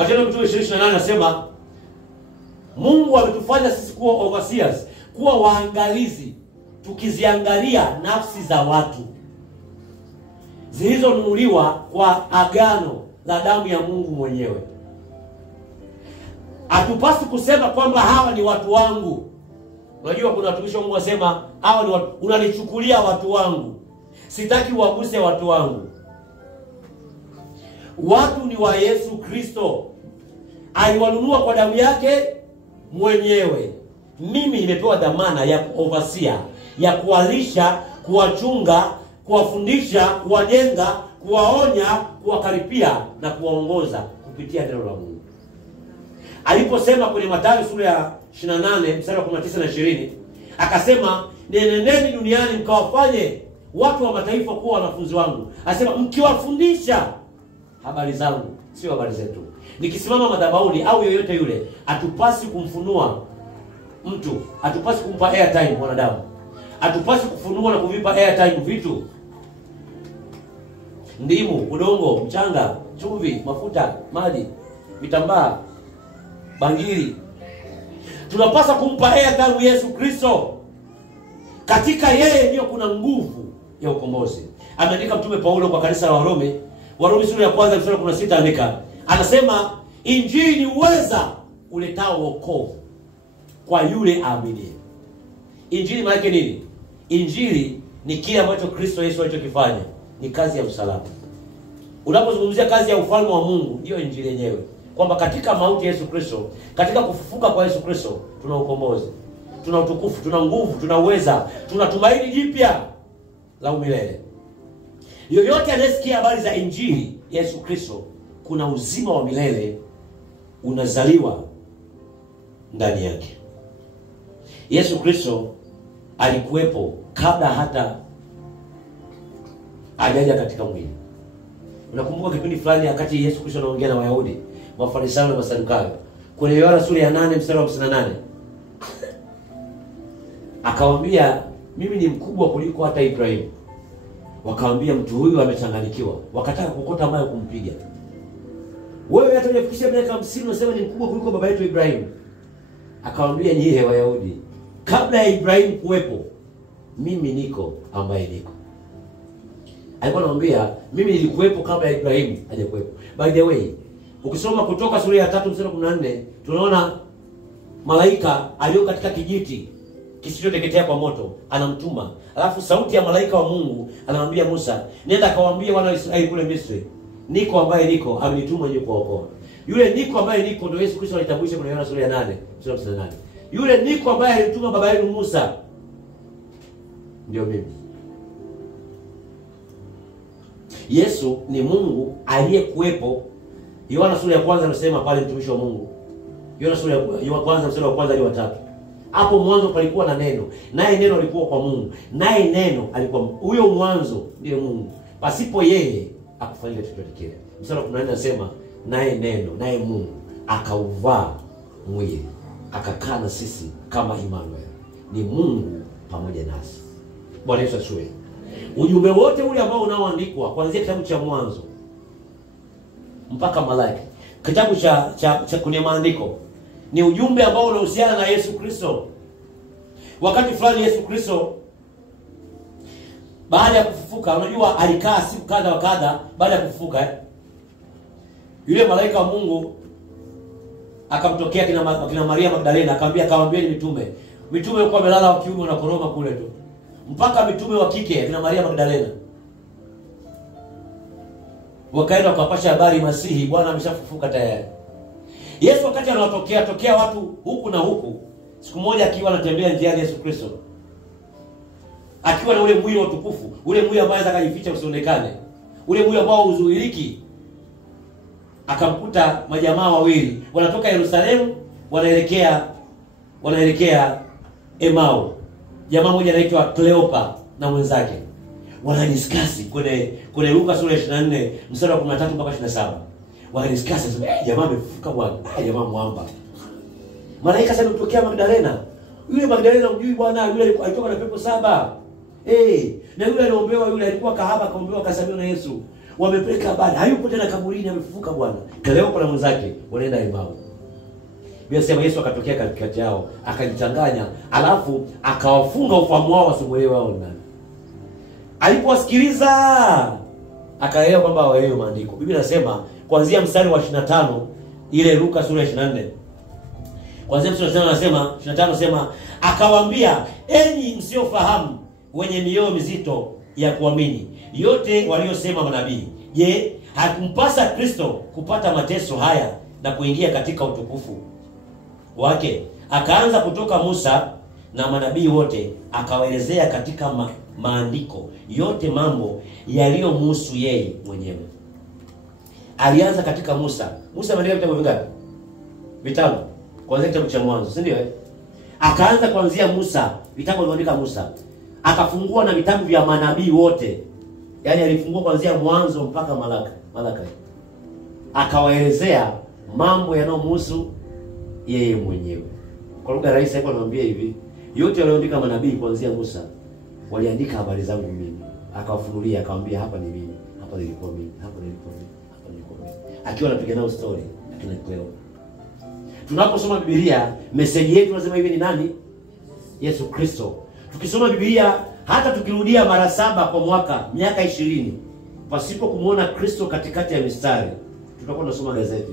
Matendo ya Mitume 28 anasema Mungu ametufanya sisi kuwa overseers, kuwa waangalizi, tukiziangalia nafsi za watu zilizonunuliwa kwa agano la damu ya Mungu mwenyewe. Hatupasi kusema kwamba hawa ni watu wangu. Unajua kuna watumishi wa Mungu wasema hawa ni watu, unanichukulia watu wangu. Sitaki waguse watu wangu. Watu ni wa Yesu Kristo. Aliwanunua kwa damu yake mwenyewe. Mimi nimepewa dhamana ya overseer, ya kuwalisha, kuwachunga, kuwafundisha, kuwajenga, kuwaonya, kuwakaripia na kuwaongoza kupitia neno la Mungu. Aliposema kwenye Mathayo sura ya 28 mstari wa 19 na 20, akasema nenendeni duniani mkawafanye watu wa mataifa kuwa wanafunzi wangu. Anasema mkiwafundisha habari zangu, sio habari zetu. Nikisimama madhabahuni au yoyote yule, hatupasi kumfunua mtu, hatupasi kumpa airtime mwanadamu. Hatupasi kufunua na kuvipa airtime vitu. Ndimu, udongo, mchanga, chumvi, mafuta, maji, vitambaa, bangili. Tunapaswa kumpa airtime Yesu Kristo. Katika yeye ndio kuna nguvu ya ukombozi. Ameandika Mtume Paulo kwa kanisa la Warumi, Warumi sura ya 1 mstari wa 16 andika. Anasema injili ni uweza uletao wokovu kwa yule aaminiye. Injili maana yake nini? Injili ni kile ambacho Kristo Yesu alichokifanya, ni kazi ya msalaba. Unapozungumzia kazi ya ufalme wa Mungu, ndio injili yenyewe. Kwamba katika mauti ya Yesu Kristo, katika kufufuka kwa Yesu Kristo, tuna ukombozi, tuna utukufu, tuna nguvu, tuna uweza, tuna tumaini jipya la umilele. Yoyote anayesikia habari za injili Yesu Kristo, kuna uzima wa milele unazaliwa ndani yake. Yesu Kristo alikuwepo kabla hata hajaja katika mwili. Unakumbuka kipindi fulani wakati Yesu Kristo anaongea na Wayahudi, Mafarisayo na Masadukayo, kwenye Yohana sura ya 8 mstari wa 58, akawaambia mimi ni mkubwa kuliko hata Ibrahimu. Wakamwambia mtu huyu amechanganyikiwa, wakataka kukota mawe kumpiga. Wewe hata unafikisha miaka 50 unasema ni mkubwa kuliko baba yetu Ibrahimu. Akawaambia nyie Wayahudi, kabla ya Ibrahimu kuwepo, mimi niko ambaye niko. Alikuwa anamwambia mimi nilikuwepo kabla ya Ibrahimu hajakuwepo. By the way, ukisoma Kutoka sura ya 3 mstari wa 14, tunaona malaika aliyo katika kijiti kisichoteketea kwa moto anamtuma. Alafu sauti ya malaika wa Mungu anamwambia Musa, nenda kawaambie wana wa Israeli kule Misri, niko ambaye niko amenituma nije kuwaokoa. Yule niko ambaye niko ndio Yesu Kristo alitambulisha kwenye Yohana sura ya 8 mstari wa 58. Yule niko ambaye alimtuma baba yenu Musa ndio mimi. Yesu ni Mungu aliyekuwepo. Yohana sura ya 1 anasema pale mtumishi wa Mungu. Yohana sura ya 1 mstari wa 1 hadi wa 3. Hapo mwanzo palikuwa na neno, naye neno alikuwa kwa Mungu, naye neno alikuwa huyo mwanzo ndiye Mungu. Pasipo yeye hakufanyika chochote kile. Mstari wa 14 anasema naye neno, naye Mungu akauvaa mwili, akakaa na sisi kama Emmanuel. Ni Mungu pamoja nasi. Bwana Yesu asifiwe. Ujumbe wote ule ambao unaoandikwa kuanzia kitabu cha Mwanzo mpaka Malaki, kitabu cha kwenye maandiko, ni ujumbe ambao unahusiana na Yesu Kristo. Wakati fulani Yesu Kristo baada ya kufufuka, unajua alikaa siku kadha wa kadha baada ya kufufuka. Yule malaika wa Mungu akamtokea kina Maria Magdalena, akawaambia mitume walikuwa wamelala wa kiume na koroma kule tu. Mpaka mitume wa kike kina Maria Magdalena wakaenda wakapasha habari Masihi, Bwana ameshafufuka tayari. Yesu wakati anawatokea watu huku na huku, siku moja akiwa anatembea njiani Yesu Kristo, akiwa na ule mwili wa utukufu, ule mwili ambao anaweza kujificha usionekane, ule mwili ambao uzuiliki, akamkuta majamaa wawili wanatoka Yerusalemu wanaelekea Emau. Jamaa mmoja anaitwa Kleopa na mwenzake wanadiskasi kwenye Luka sura ya 24 mstari wa 13 mpaka 27. Wanadiskasi sema jamaa amefufuka bwana, jamaa mwamba. Malaika sasa mtokea Magdalena. Yule Magdalena mjui bwana, yule alitoka na pepo 7. Na yule anaombewa, yule alikuwa kahaba akaombewa akasamehewa na Yesu. wamepeleka habari, hayupo tena kaburini, amefufuka Bwana. Kleopa na mwenzake wanaenda Emau. Biblia inasema Yesu akatokea katikati yao, akajichanganya, alafu akawafunga ufahamu wao wasimuelewe wao nani. Alipowasikiliza akaelewa kwamba waelewe maandiko. Biblia inasema kuanzia mstari wa 25 ile Luka sura ya 24. Kuanzia mstari wa 25 anasema akawaambia, enyi msiofahamu, wenye mioyo mizito ya kuamini yote waliosema manabii, je, hakumpasa Kristo kupata mateso haya na kuingia katika utukufu wake? Akaanza kutoka Musa na manabii wote, akawaelezea katika maandiko yote mambo yaliyomhusu yeye mwenyewe. Alianza katika Musa. Musa ameandika vitabu vingapi? Vitabu. Kuanzia kitabu cha Mwanzo, si ndio? Akaanza kuanzia Musa, vitabu aliandika Musa. Akafungua na vitabu vya manabii wote. Yaani alifungua kuanzia Mwanzo mpaka Malaka. Akawaelezea mambo yanayomhusu yeye mwenyewe. Kwa lugha rahisi hapo anamwambia hivi, yote walioandika manabii kuanzia Musa waliandika habari zangu mimi. Akawafunulia, akamwambia hapa ni mimi, hapa nilikuwa mimi, hapa nilikuwa mimi, hapa nilikuwa mimi. Akiwa anapiga nao story akina Kleopa. Tunaposoma Biblia, message yetu lazima iwe ni nani? Yesu Kristo. Tukisoma Biblia hata tukirudia mara 7 kwa mwaka, miaka 20, pasipo kumuona Kristo katikati ya mistari, tutakuwa tunasoma gazeti.